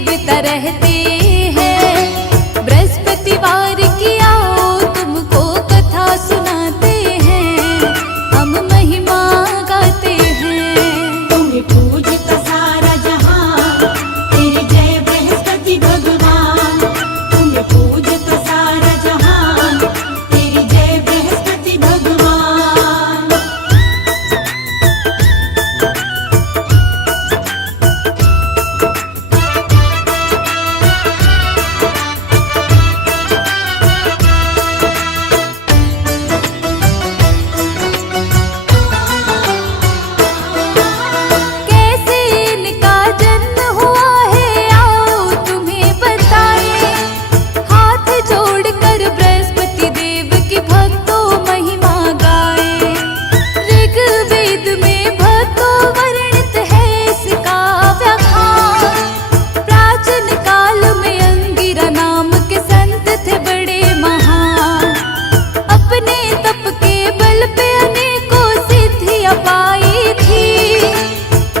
देवता रहते हैं। बृहस्पतिवार की आओ तुमको कथा सुनाते हैं, हम महिमा गाते हैं। तुम्हें पूजता सारा जहां, तेरी जय बृहस्पति भगवान। तुम्हें पूजता सारा जहां, तेरी जय बृहस्पति भगवान। कैसे इनका जन्म हुआ है आओ तुम्हें बताएं, हाथ जोड़कर बृहस्पति देव की भक्तों महिमा गाएं। ऋग्वेद में भक्तों वर्णित है इसका व्याख्यान। प्राचीन काल में अंगिरा नाम के संत थे बड़े महान, अपने तप के बल पे अनेकों सिद्धियां पाई थी।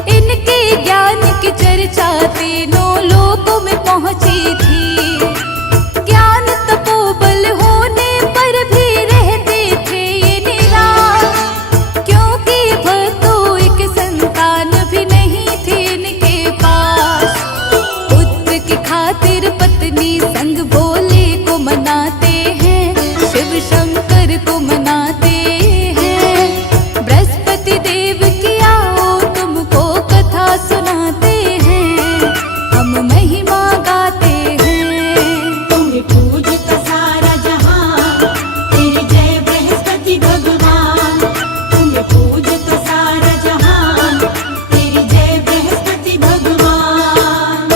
इनके ज्ञान की चर्चा तीनों लोकों में पहुंची थी। ज्ञान तपोबल होने पर भी रहते थे ये निराश, क्योंकि भक्तों एक संतान भी नहीं थी इनके पास। पुत्र की खातिर पत्नी संग भोले को मनाते हैं, शिव शंकर को मनाते हैं। बृहस्पति देव की आओ तुमको कथा सुनाते हैं, हम महिमा गाते हैं। तुम्हें पूजता सारा जहां, तेरी जय बृहस्पति भगवान। तुम्हें पूजता सारा जहां, तेरी जय बृहस्पति भगवान।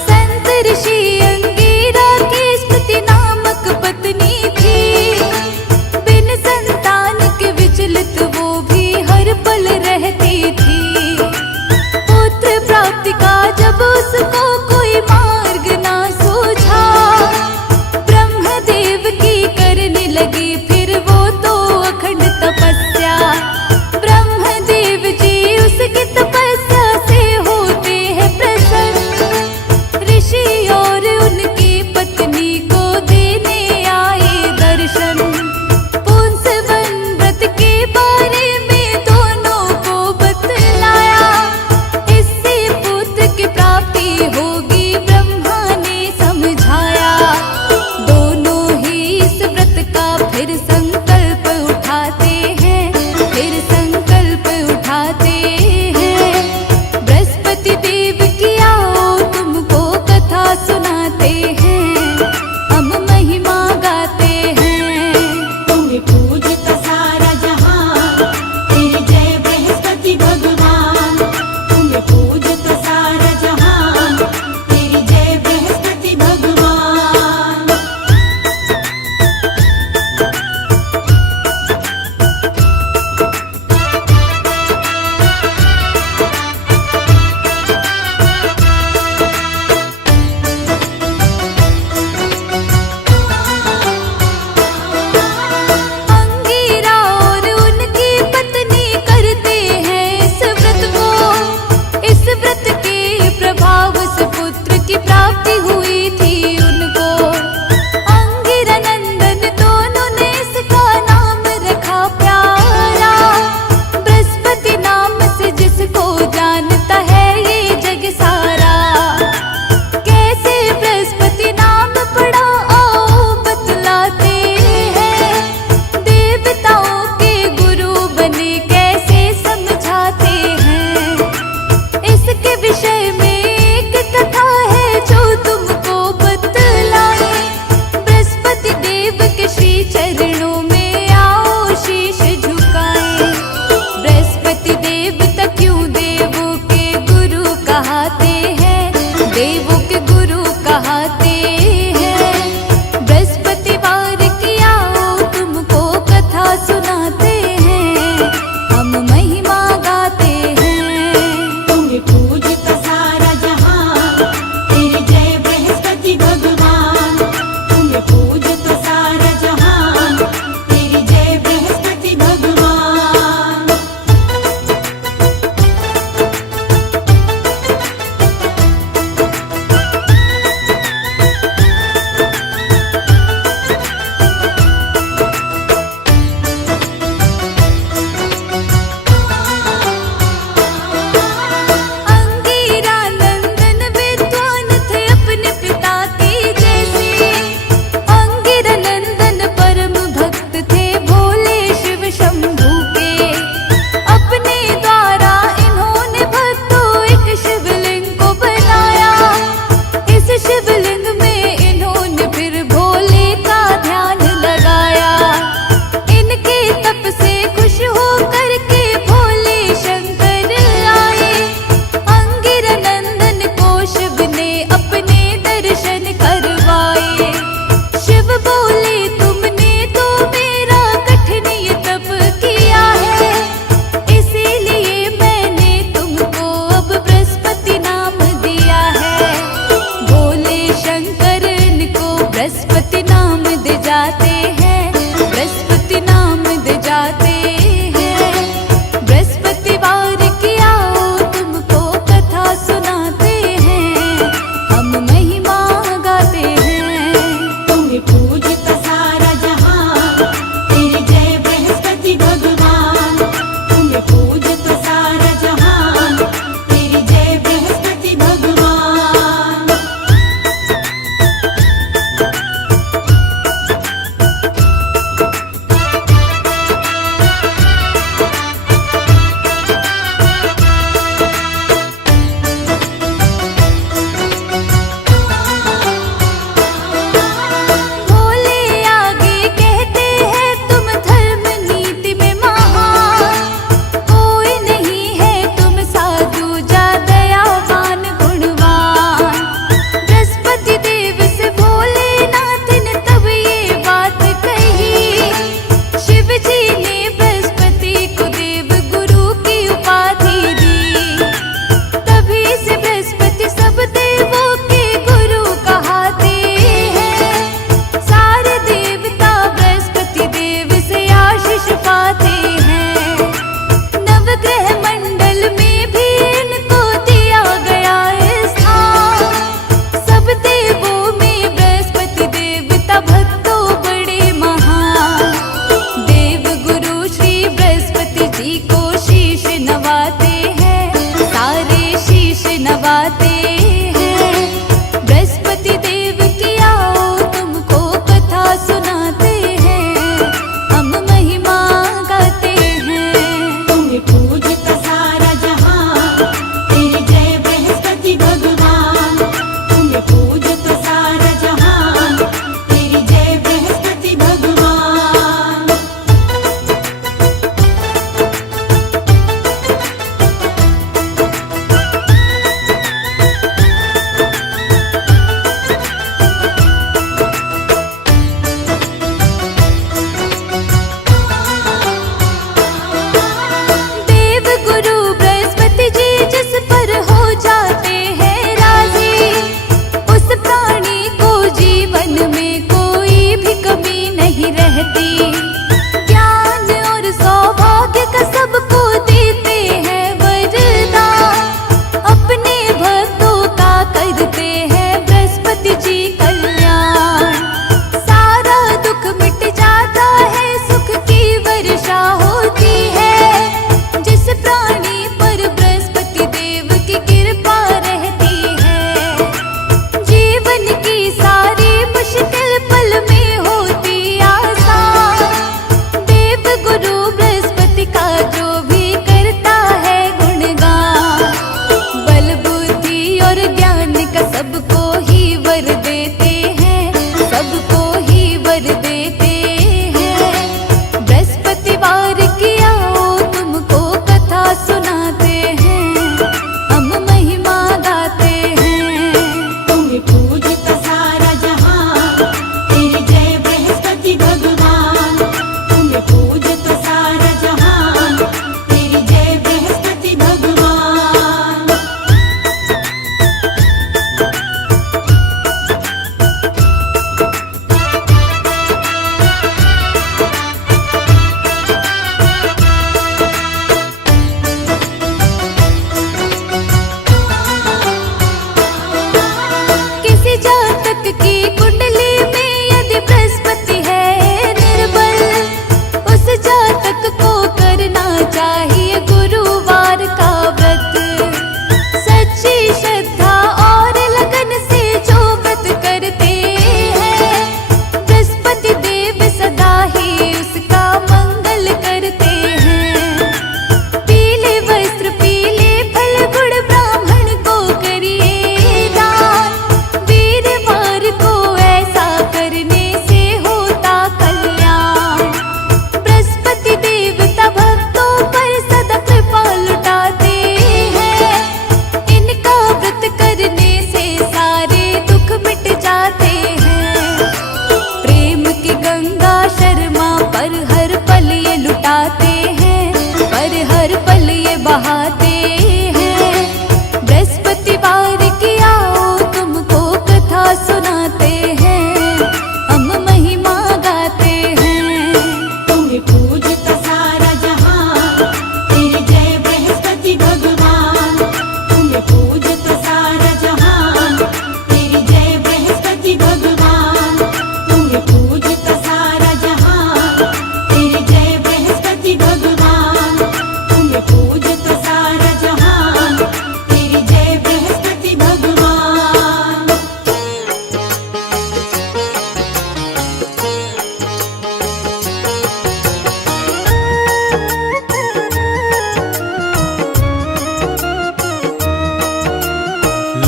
संत ऋषि अंगिरा की स्तुति नामक पत्नी थी। बिन संतान के विचलित वो भी हर पल रहती थी। पुत्र प्राप्ति का जब उसको कोई मार्ग ना सूझा, ब्रह्मदेव की करने लगी फिर वो तो अखंड तपस्या। ब्रह्मदेव जी उसकी तपस्या से होते हैं प्रसन्न। ऋषि और उनकी पत्नी को देने आए दर्शन। पुंसवन व्रत के बारे में दोनों को बतलाया, इससे पुत्र की प्राप्ति होगी ब्रह्मा ने समझाया। दोनों ही इस व्रत का फिर संकल्प उठाते हैं, फिर संकल्प उठाते हैं। बृहस्पति देव की आओ तुमको कथा सुनाते हैं, हम महिमा गाते हैं। तुम्हें पूजता सारा जहां, तेरी जय बृहस्पति भगवान। तुम्हें पूजता सारा जहां, तेरी जय बृहस्पति भगवान। अंगिरा और उनकी पत्नी करते हैं इस व्रत को। इस व्रत के प्रभाव से पुत्र की प्राप्ति हुई थी उनको। अंगिरा नंदन दोनों ने इसका नाम रखा प्यारा। बृहस्पति नाम से जिसको जानता है ये जग सारा। कैसे बृहस्पति नाम पड़ा आओ बतलाते हैं। देवताओं के गुरु बने कैसे समझाते हैं। इसके विषय में एक कथा है जो तुमको बतलाए। बृहस्पति देव के श्री चरणों में आओ शीश झुकाएं। बृहस्पति देवता क्यों देवों के गुरु कहते हैं, देवों के गुरु कहते हैं। बृहस्पतिवार की आओ तुमको कथा सुनाते हैं, हम महिमा गाते हैं। तुम्हें पूजता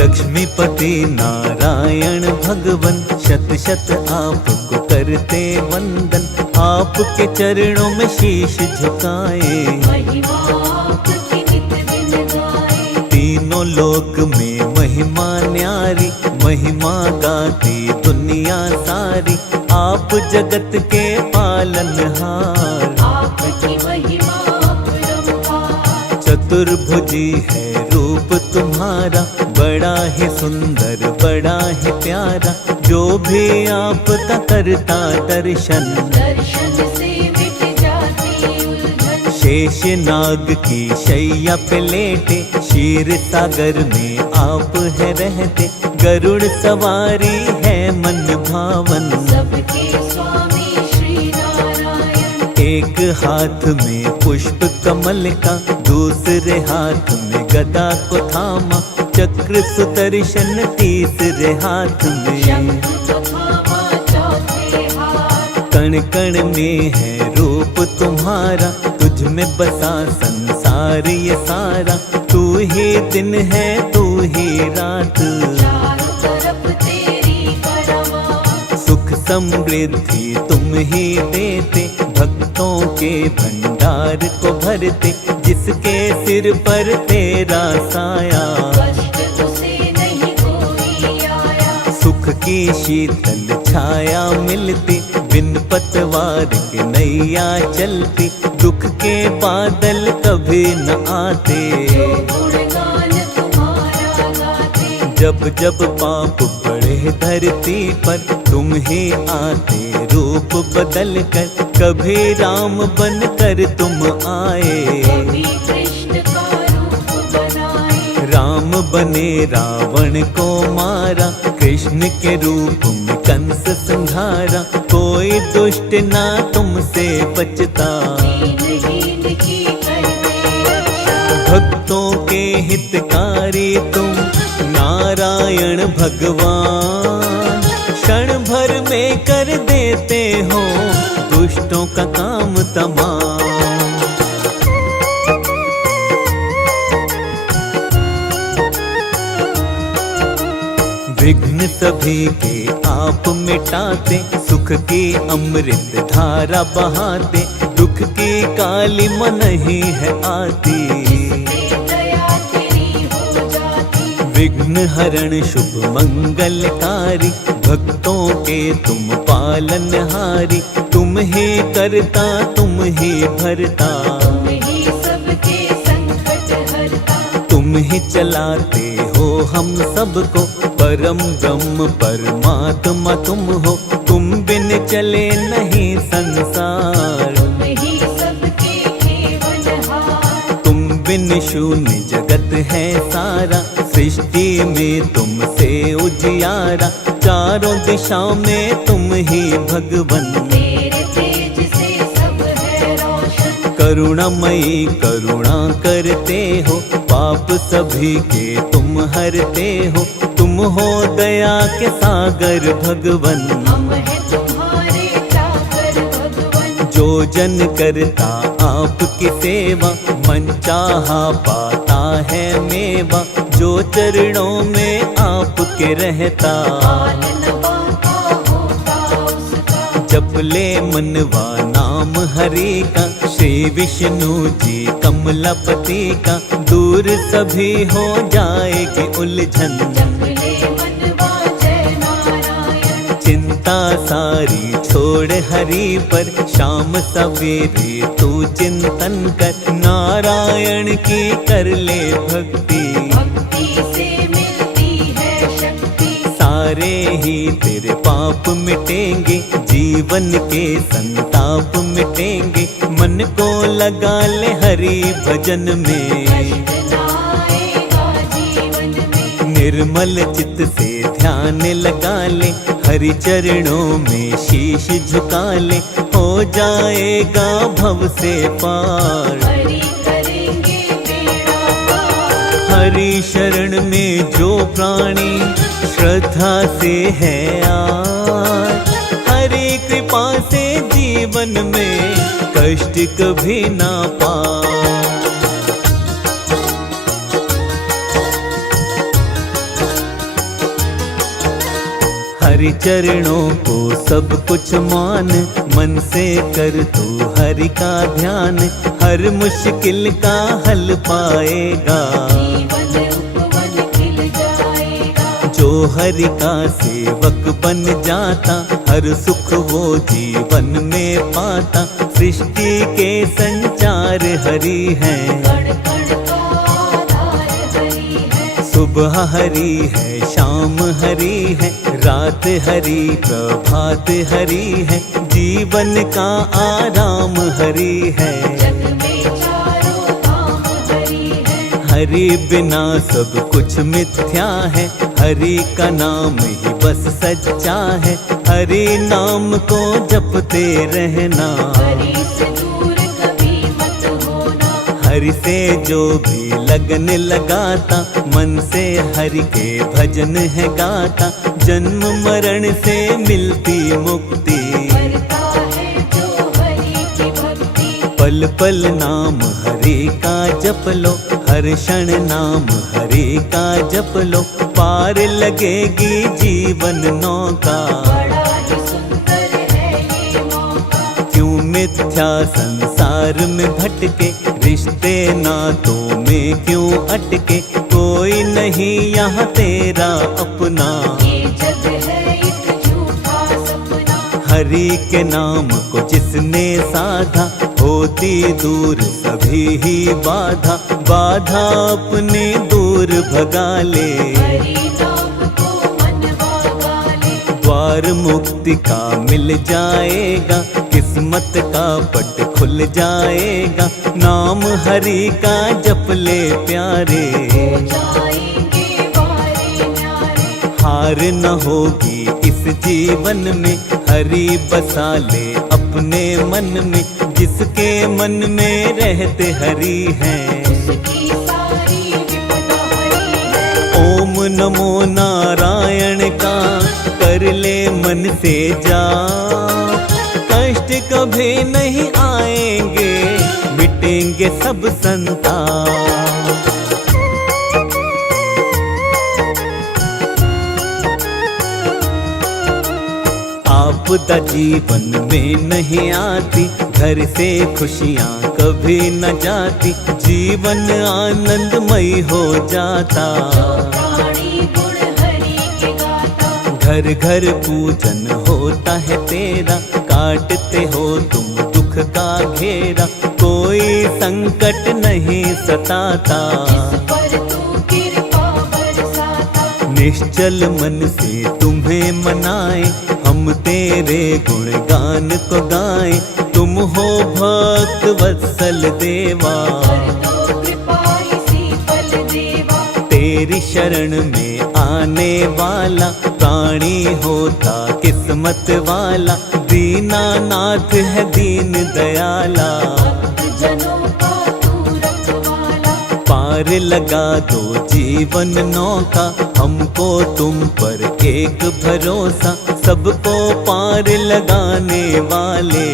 लक्ष्मीपति नारायण भगवन शत शत आपको करते वंदन। आपके चरणों में शीश झुकाए, महिमा आपकी नित दिन गाए। तीनों लोक में महिमा न्यारी, महिमा गाती दुनिया सारी। आप जगत के पालनहार, आपकी महिमा अपरंपार। चतुर्भुजी है रूप तुम्हारा, बड़ा ही सुंदर बड़ा ही प्यारा। जो भी आपका करता दर्शन, दर्शन से मिट जाती उलझन। शेष नाग की शैया पे लेटे, क्षीर सागर में आप है रहते। गरुड़ सवारी है मन भावन, सबके स्वामी श्री नारायण। एक हाथ में पुष्प कमल का, दूसरे हाथ में गदा को थामा। चक्र सुदर्शन तीसरे हाथ में, शंख थामा चौथे हाथ। कण कण में है रूप तुम्हारा। तुझ में बसा संसार ये सारा। तू ही दिन है तू ही रात, चारों तरफ तेरी परवाह। सुख समृद्धि तुम ही देते। भक्तों के भंडार को भरते, जिसके सिर पर तेरा साया। कष्ट उसे नहीं कोई आया। सुख की शीतल छाया मिलती, बिन पतवार के नैया चलती। दुख के बादल कभी न आते, जो गुणगान तुम्हारा गाते। जब जब पाप बढ़े धरती पर, तुम ही आते रूप बदल कर। कभी राम बन कर तुम आए, कभी कृष्ण का रूप बनाए। राम बने रावण को मारा। कृष्ण के रूप में कंस संहारा। कोई दुष्ट ना तुमसे बचता, दीनहीन की करते रक्षा। भक्तों के हितकारी तुम नारायण भगवान। क्षण भर में कर देते हो दुष्टों का काम तमाम। विघ्न सभी के आप मिटाते, सुख की अमृत धारा बहाते। दुख की काली मन ही है आती, दया तेरी हो जाती। विघ्न हरण शुभ मंगलकारी। भक्तों के तुम पालनहारी। तुम ही करता तुम ही भरता, तुम ही सबके संकट हरता। तुम ही चलाते हो हम सबको। परम ब्रह्म परमात्मा तुम हो, तुम बिन चले नहीं संसार। तुम ही सबके जीवनहार। तुम बिन शून्य जगत है सारा। सृष्टि में तुमसे उजियारा। चारों दिशा में तुम ही भगवन। तेरे तेज से सब है रोशन। करुणामयी करुणा करते हो, पाप सभी के तुम हरते हो। तुम हो दया के सागर भगवन। हम हैं तुम्हारे चाकर भगवन। जो जन करता आपकी सेवा, मन चाहा पाता है मेवा। जो चरणों में आपके रहता, पालन पाता होता उसका। जप ले मनवा नाम हरि का। श्री विष्णु जी कमलापति का, दूर सभी हो जाएगी उलझन। जप ले मनवा जय नारायण। चिंता सारी छोड़ हरि पर, शाम सवेरे तू चिंतन कर। नारायण की कर ले भक्ति, भक्ति से मिलती है शक्ति। सारे ही तेरे पाप मिटेंगे। जीवन के संताप मिटेंगे। मन को लगा ले हरि भजन में, कष्ट ना आएगा जीवन में। निर्मल चित्त से ध्यान लगा ले। हरि चरणों में शीश झुका ले। हो जाएगा भव से पार। हरि करेंगे बेड़ा पार। हरि शरण में जो प्राणी श्रद्धा से है आज, हरि कृपा से जीवन में कष्ट कभी ना पाए। हरि चरणों को सब कुछ मान, मन से कर तू हरि का ध्यान, हर मुश्किल का हल पाएगा। जीवन उपवन खिल जाएगा। जो हरि का सेवक बन जाता, हर सुख वो जीवन में पाता। सृष्टि के संचार हरि है, कण कण का आधार हरि है। सुबह हरि है, शाम हरि है, रात हरि, प्रभात हरि है। जीवन का आराम हरि है। जग में चारों धाम हरि है। हरि बिना सब कुछ मिथ्या है, हरि का नाम ही बस सच्चा है। हरि नाम को जपते रहना, हरि से दूर कभी मत होना। हरि से जो भी लगन लगाता, मन से हरि के भजन है गाता। जन्म मरण से मिलती मुक्ति, करता है जो हरि की भक्ति। पल पल नाम हरि का जप लो, हर क्षण नाम हरि का जप लो। पार लगेगी जीवन नौका, बड़ा ही सुंदर है ये मौका। क्यों मिथ्या संसार में भटके, रिश्ते नातों में क्यों अटके। कोई नहीं यहाँ तेरा अपना, ये जग है एक झूठा सपना। हरि के नाम को जिसने साधा, होती दूर सभी ही बाधा। बाधा अपने दूर भगा ले, हरि नाम को मनवा गाले। द्वार मुक्ति का मिल जाएगा, किस्मत का पट खुल जाएगा। नाम हरि का जप ले प्यारे, हो जाएंगे वारे न्यारे। हार न होगी इस जीवन में, हरि बसा ले अपने मन में। जिसके मन में रहते हरि हैं, उसकी सारी विपदा हरि है। ओम नमो नारायण का कर ले मन से जा। कष्ट कभी नहीं आएंगे, मिटेंगे सब संताप। आपदा जीवन में नहीं आती, घर से खुशियाँ कभी न जाती। जीवन आनंदमय हो जाता, प्राणी गुण हरि के गाता। घर घर पूजन होता है तेरा। काटते हो तुम दुख का घेरा, कोई संकट नहीं सताता। जिस पर तू कृपा बरसाता। निश्चल मन से तुम्हें मनाए, हम तेरे गुणगान को गाएं। तुम हो भक्त वत्सल देवा, कर दो कृपा इसी फल देवा। तेरी शरण में आने वाला प्राणी होता किस्मत वाला। दीनानाथ है दीन दयाला, भक्त जनों का तू रखवाला। पार लगा दो जीवन नौका। हमको तुम पर एक भरोसा, सबको पार लगाने वाले।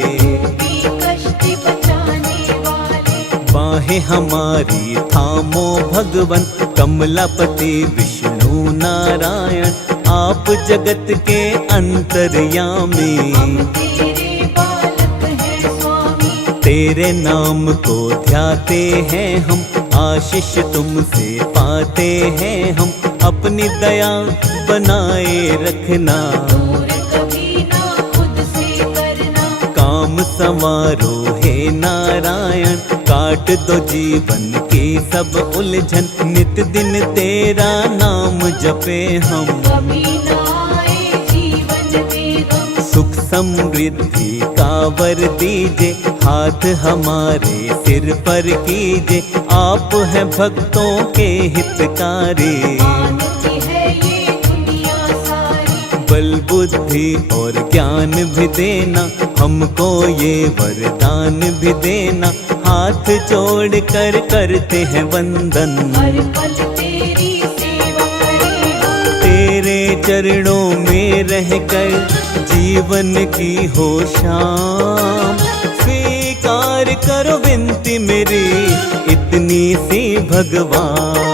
भी कष्ट बचाने वाले। बाहें हमारी थामो भगवन, कमलापति विष्णु नारायण। आप जगत के अंतर्यामी, हम तेरे बालक हैं स्वामी। तेरे नाम को ध्याते हैं हम, आशीष तुमसे पाते हैं हम। अपनी दया बनाए रखना, दूर कभी ना खुद से करना। काम संवारो हे नारायण। काट दो जीवन की सब उलझन, नित दिन तेरा नाम जपे हम। कभी ना आए जीवन में गम। सुख समृद्धि का वर दीजे, हाथ हमारे सिर पर कीजे। आप हैं भक्तों के हितकारी, मानती है ये दुनिया सारी। बल बुद्धि और ज्ञान भी देना, हमको ये वरदान भी देना। हाथ जोड़ कर करते हैं वंदन, हर पल तेरी सेवा करेगा। तेरे चरणों में रहकर जीवन की हो शाम। स्वीकार करो विनती मेरी इतनी सी भगवान।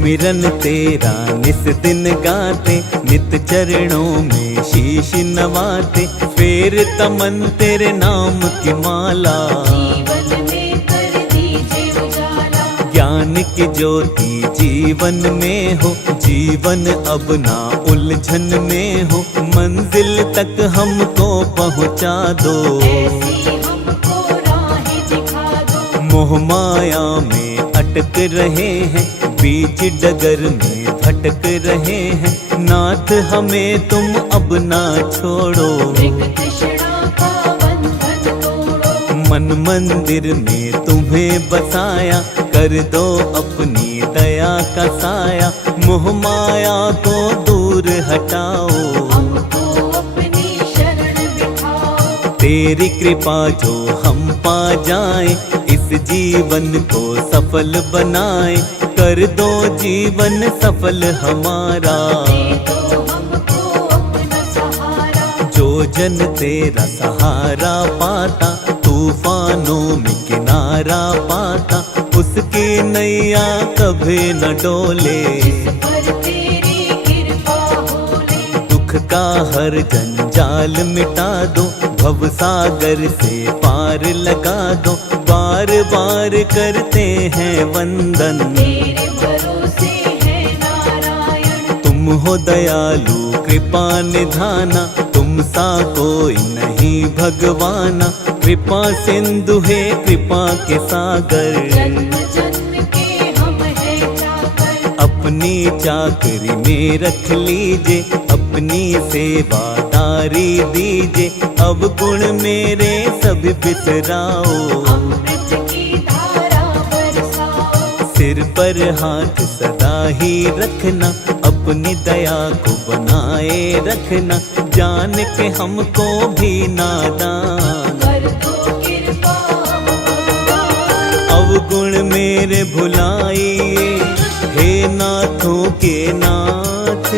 सुमिरन तेरा निस दिन गाते, नित चरणों में शीश नवाते, फेर तमन तेरे नाम की माला। जीवन में कर दीजिए उजाला, ज्ञान की ज्योति जीवन में हो, जीवन अब ना उलझन में हो, मंजिल तक हमको पहुँचा दो। ऐसी हमको राहें दिखा दो। मोह माया में अटक रहे हैं, बीच डगर में भटक रहे हैं, नाथ हमें तुम अब ना छोड़ो। मृग तृष्णा का बंधन तोड़ो, मन मंदिर में तुम्हें बसाया, कर दो अपनी दया का साया, मोह माया को दूर हटाओ। हमको अपनी शरण बिठाओ। तेरी कृपा जो हम पा जाएं, इस जीवन को सफल बनाए, कर दो जीवन सफल हमारा। दे दो हमको अपना सहारा, जो जन तेरा सहारा पाता, तूफानों में किनारा पाता, उसकी नैया कभी न डोले। जिस पर तेरी कृपा होले, दुख का हर जंजाल मिटा दो, भव सागर से पार लगा दो, बार बार करते हैं वंदन। तेरे भरोसे है नारायण, तुम हो दयालु कृपा निधाना, तुम सा कोई नहीं भगवाना, कृपा सिंधु है कृपा के सागर। जन्म जन्म के हम है चाकर, अपनी चाकरी में रख लीजिए, अपनी सेवादारी दीजिए, अब गुण मेरे सभी बिसराओ। अमृत की धारा बरसाओ। सिर पर हाथ सदा ही रखना, अपनी दया को बनाए रखना, जान के हमको भी नादान। कर दो कृपा हमको, अवगुण मेरे भुलाइए, हे नाथों के नाथ,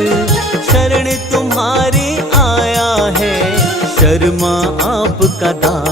शरण तुम्हारी आया है, शर्मा आपका दास।